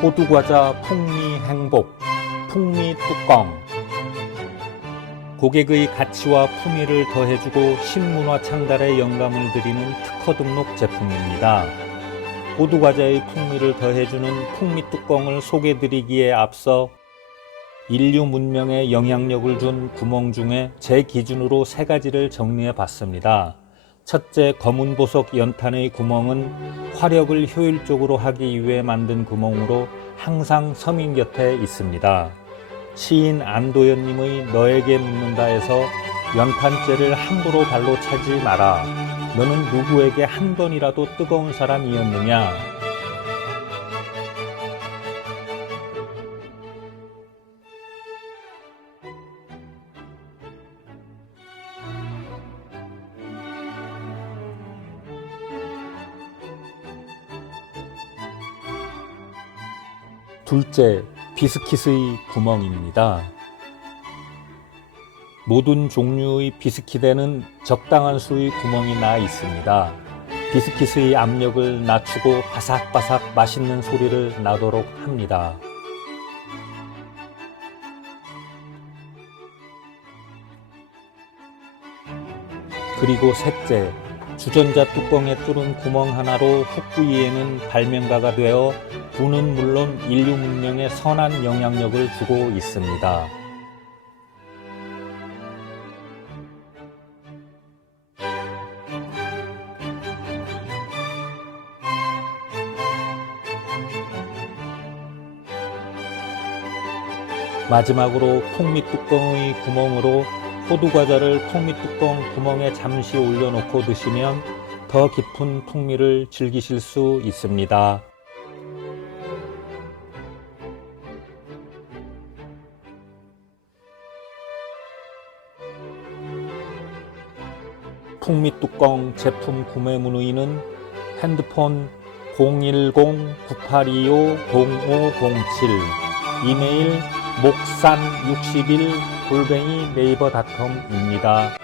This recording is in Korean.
호두과자 풍미 행복, 풍미 뚜껑. 고객의 가치와 품위를 더해주고 신문화 창달에 영감을 드리는 특허 등록 제품입니다. 호두과자의 풍미를 더해주는 풍미 뚜껑을 소개드리기에 앞서 인류 문명에 영향력을 준 구멍 중에 제 기준으로 세 가지를 정리해 봤습니다. 첫째, 검은 보석 연탄의 구멍은 화력을 효율적으로 하기 위해 만든 구멍으로 항상 서민 곁에 있습니다. 시인 안도현님의 너에게 묻는다에서 연탄재를 함부로 발로 차지 마라. 너는 누구에게 한 번이라도 뜨거운 사람이었느냐? 둘째, 비스킷의 구멍입니다. 모든 종류의 비스킷에는 적당한 수의 구멍이 나 있습니다. 비스킷의 압력을 낮추고 바삭바삭 맛있는 소리를 나도록 합니다. 그리고 셋째, 주전자 뚜껑에 뚫은 구멍 하나로 훅부이에는 발명가가 되어 부는 물론 인류 문명에 선한 영향력을 주고 있습니다. 마지막으로 콩밑 뚜껑의 구멍으로 호두 과자를 콩밑 뚜껑 구멍에 잠시 올려놓고 드시면 더 깊은 풍미를 즐기실 수 있습니다. 풍미 뚜껑 제품 구매 문의는 핸드폰 010-9825-0507 이메일 목산 61 골뱅이 네이버닷컴입니다.